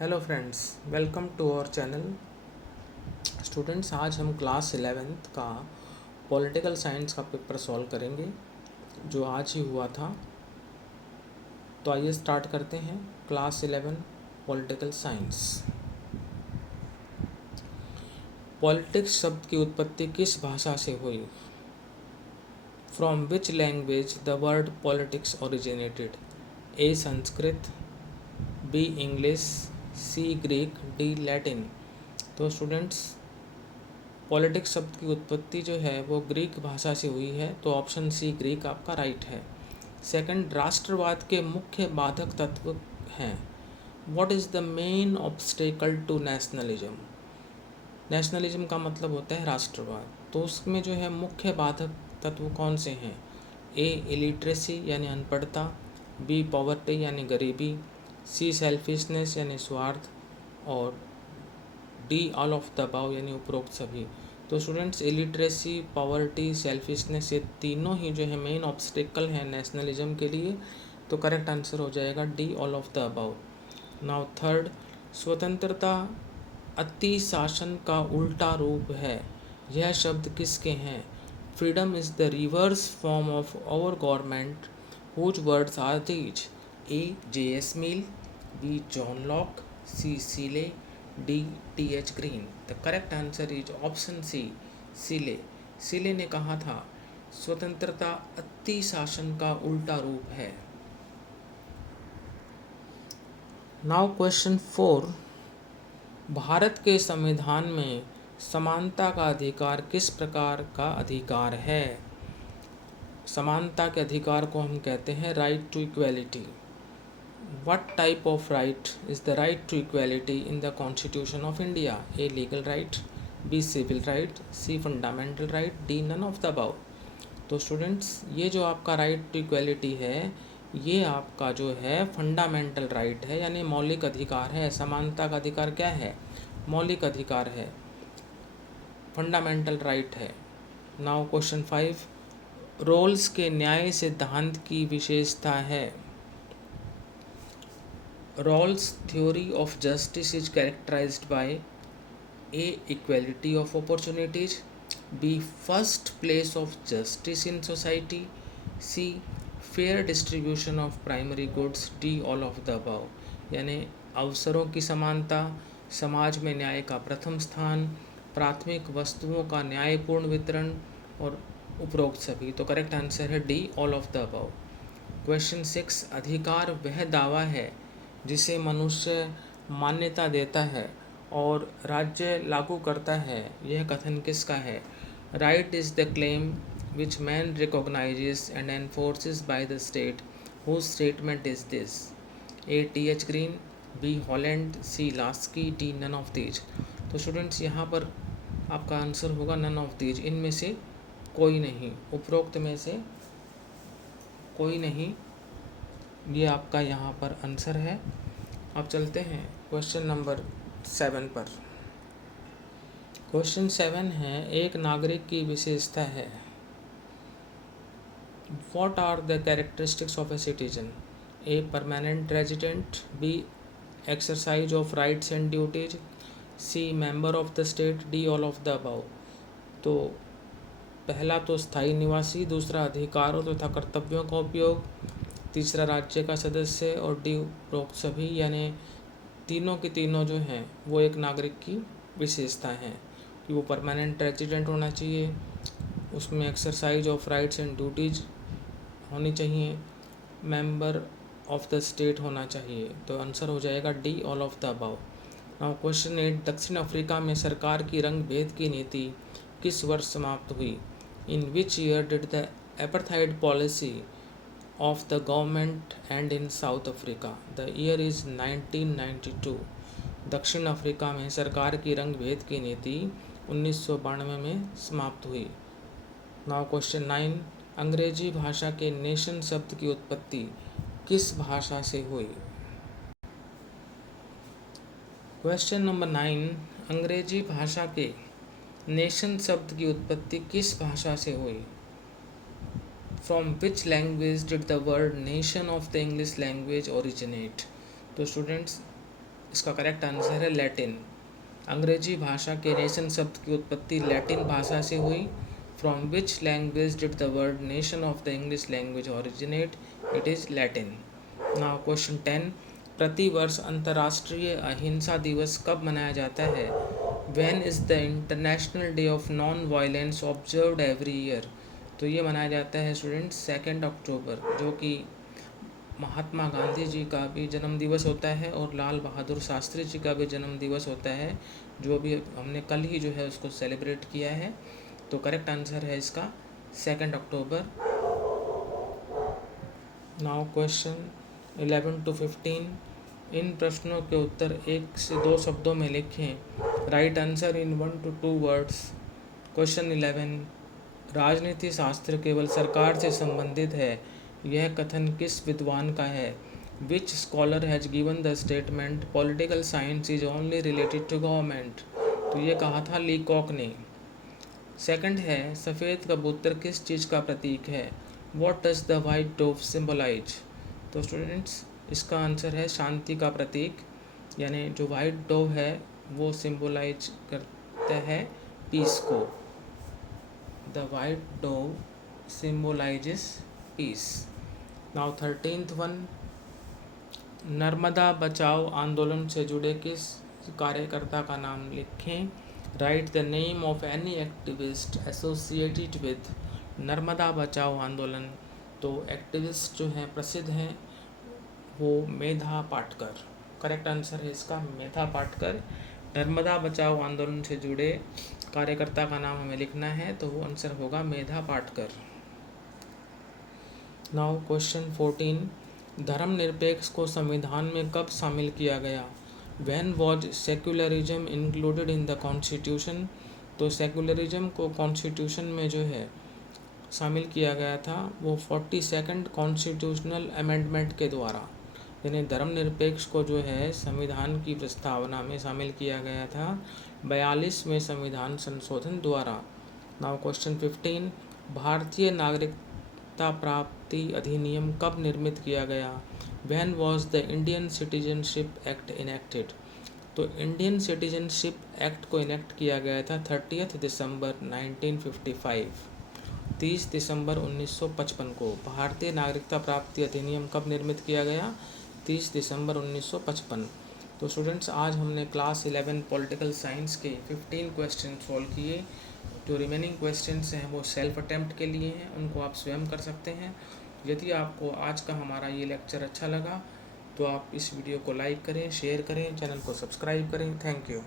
Hello friends, welcome to our channel. Students, आज हम class 11th का पॉलिटिकल साइंस का पेपर सॉल्व करेंगे जो आज ही हुआ था। तो आइए स्टार्ट करते हैं। Class 11 political science. पॉलिटिक्स शब्द की उत्पत्ति किस भाषा से हुई? From which language the word politics originated? A Sanskrit, B English, C Greek, D Latin. तो स्टूडेंट्स, पॉलिटिक्स शब्द की उत्पत्ति जो है वो ग्रीक भाषा से हुई है, तो ऑप्शन सी ग्रीक आपका राइट है। सेकंड, राष्ट्रवाद के मुख्य बाधक तत्व हैं। What is the main obstacle to nationalism? Nationalism का मतलब होता है राष्ट्रवाद, तो उसमें जो है मुख्य बाधक तत्व कौन से हैं? ए इलिटरेसी यानी अनपढ़ता, बी पॉवर्टी यानी गरीबी, सी सेल्फिशनेस यानी स्वार्थ, और D all of the above यानी उपरोक्त सभी। तो स्टूडेंट्स, इलिटरेसी, पॉवर्टी, सेल्फिशनेस, ये तीनों ही जो है मेन ऑब्स्टेकल हैं नेशनलिज्म के लिए। तो करेक्ट आंसर हो जाएगा D all of the above. Now third, स्वतंत्रता अति शासन का उल्टा रूप है। यह शब्द किसके हैं? Freedom is the reverse form of our government whose words are these? A J S Mill, B John Locke, C Seeley, D T H Green. The correct answer is option C Seeley. Seeley ने कहा था स्वतंत्रता अति शासन का उल्टा रूप है। नाउ क्वेश्चन 4, भारत के संविधान में समानता का अधिकार किस प्रकार का अधिकार है? समानता के अधिकार को हम कहते हैं right to equality. What type of right is the right to equality in the Constitution of India? A legal right, B civil right, C fundamental right, D none of the above। तो students, ये जो आपका right to equality है, ये आपका जो है fundamental right है, यानी मौलिक अधिकार है। समानता का अधिकार क्या है? मौलिक अधिकार है, फंडामेंटल राइट है। नाउ क्वेश्चन 5, रोल्स के न्याय सिद्धांत की विशेषता है। Rawls' theory of justice is characterized by A. Equality of opportunities, B. First place of justice in society, C. Fair distribution of primary goods, D. All of the above। यानी अवसरों की समानता, समाज में न्याय का प्रथम स्थान, प्राथमिक वस्तुओं का न्यायपूर्ण वितरण, और उपरोक्त सभी। तो करेक्ट आंसर है D all of the above. Question 6, अधिकार वह दावा है जिसे मनुष्य मान्यता देता है और राज्य लागू करता है। यह कथन किसका है? Right is the claim which man recognises and enforces by the state whose statement is this? A T H Green, B Holland, C Laski, D none of these. तो स्टूडेंट्स, यहाँ पर आपका आंसर होगा नन ऑफ दीज, इनमें से कोई नहीं, उपरोक्त में से कोई नहीं, ये आपका यहाँ पर आंसर है। अब चलते हैं क्वेश्चन नंबर 7 पर। क्वेश्चन 7 है, एक नागरिक की विशेषता है। What are the characteristics of a citizen? A permanent resident, B exercise of rights and duties, C member of the state, D all of the above. तो पहला तो स्थायी निवासी, दूसरा अधिकारों तथा कर्तव्यों का उपयोग, तीसरा राज्य का सदस्य, और डी उपरोक्त सभी। यानी तीनों के तीनों जो हैं वो एक नागरिक की विशेषता हैं कि वो परमानेंट रेजिडेंट होना चाहिए, उसमें exercise of rights and duties होनी चाहिए, मेंबर ऑफ द स्टेट होना चाहिए। तो आंसर हो जाएगा D all of the above. Now question 8, दक्षिण अफ्रीका में सरकार की रंग भेद की नीति किस वर्ष समाप्त हुई? In which year did the apartheid policy of the government and in South Africa? The year is 1992। दक्षिण अफ्रीका में सरकार की रंग भेद की नीति 1992 में समाप्त हुई। नाउ क्वेश्चन 9, अंग्रेजी भाषा के नेशन शब्द की उत्पत्ति किस भाषा से हुई? क्वेश्चन नंबर 9, अंग्रेजी भाषा के नेशन शब्द की उत्पत्ति किस भाषा से हुई? From which language did the word nation of the English language originate? तो स्टूडेंट्स, इसका करेक्ट आंसर है लैटिन। अंग्रेजी भाषा के नेशन शब्द की उत्पत्ति लैटिन भाषा से हुई। From which language did the word nation of the English language originate? It is Latin. Now question 10, प्रतिवर्ष अंतर्राष्ट्रीय अहिंसा दिवस कब मनाया जाता है? When is the international day of non violence observed every year? तो ये मनाया जाता है स्टूडेंट 2 अक्टूबर, जो कि महात्मा गांधी जी का भी जन्म दिवस होता है और लाल बहादुर शास्त्री जी का भी जन्म दिवस होता है, जो भी हमने कल ही जो है उसको सेलिब्रेट किया है। तो करेक्ट आंसर है इसका 2 अक्टूबर। नाउ क्वेश्चन 11 to 15, इन प्रश्नों के उत्तर 1 से 2 शब्दों में लिखें। Right answer in 1 to 2 words. Question 11, राजनीति शास्त्र केवल सरकार से संबंधित है, यह कथन किस विद्वान का है? Which scholar has given the statement political science is only related to government? तो ये कहा था लीकॉक ने। सेकंड है, सफ़ेद कबूतर किस चीज़ का प्रतीक है? What does the white dove symbolise? तो स्टूडेंट्स इसका आंसर है शांति का प्रतीक, यानी जो वाइट डोव है वो सिंबलाइज करता है पीस को। The white dove symbolizes peace. Now 13th one, Narmada बचाओ आंदोलन से जुड़े किस कार्यकर्ता का नाम लिखें। Right the name of any activist associated with Narmada बचाओ आंदोलन। तो एक्टिविस्ट जो हैं प्रसिद्ध हैं वो मेधा पाटकर। करेक्ट आंसर है इसका मेधा पाटकर। नर्मदा बचाओ आंदोलन से जुड़े कार्यकर्ता का नाम हमें लिखना है, तो वो आंसर होगा मेधा पाटकर। नाउ क्वेश्चन 14, धर्मनिरपेक्ष को संविधान में कब शामिल किया गया? When was secularism included in the constitution? तो सेक्युलरिज्म को कॉन्स्टिट्यूशन में जो है शामिल किया गया था वो 42nd कॉन्स्टिट्यूशनल अमेंडमेंट के द्वारा, यानी धर्मनिरपेक्ष को जो है संविधान की प्रस्तावना में शामिल किया गया था 42वें संविधान संशोधन द्वारा। नाउ क्वेश्चन 15, भारतीय नागरिकता प्राप्ति अधिनियम कब निर्मित किया गया? When was the Indian citizenship act enacted? तो इंडियन सिटीजनशिप एक्ट को इनेक्ट किया गया था 30 दिसंबर 1955, 30 दिसंबर 1955 को। भारतीय नागरिकता प्राप्ति अधिनियम कब निर्मित किया गया? 30 दिसंबर 1955। तो स्टूडेंट्स आज हमने क्लास 11 पॉलिटिकल साइंस के 15 क्वेश्चन सॉल्व किए। जो रिमेनिंग क्वेश्चंस हैं वो सेल्फ अटेम्प्ट के लिए हैं, उनको आप स्वयं कर सकते हैं। यदि आपको आज का हमारा ये लेक्चर अच्छा लगा तो आप इस वीडियो को लाइक करें, शेयर करें, चैनल को सब्सक्राइब करें। Thank you.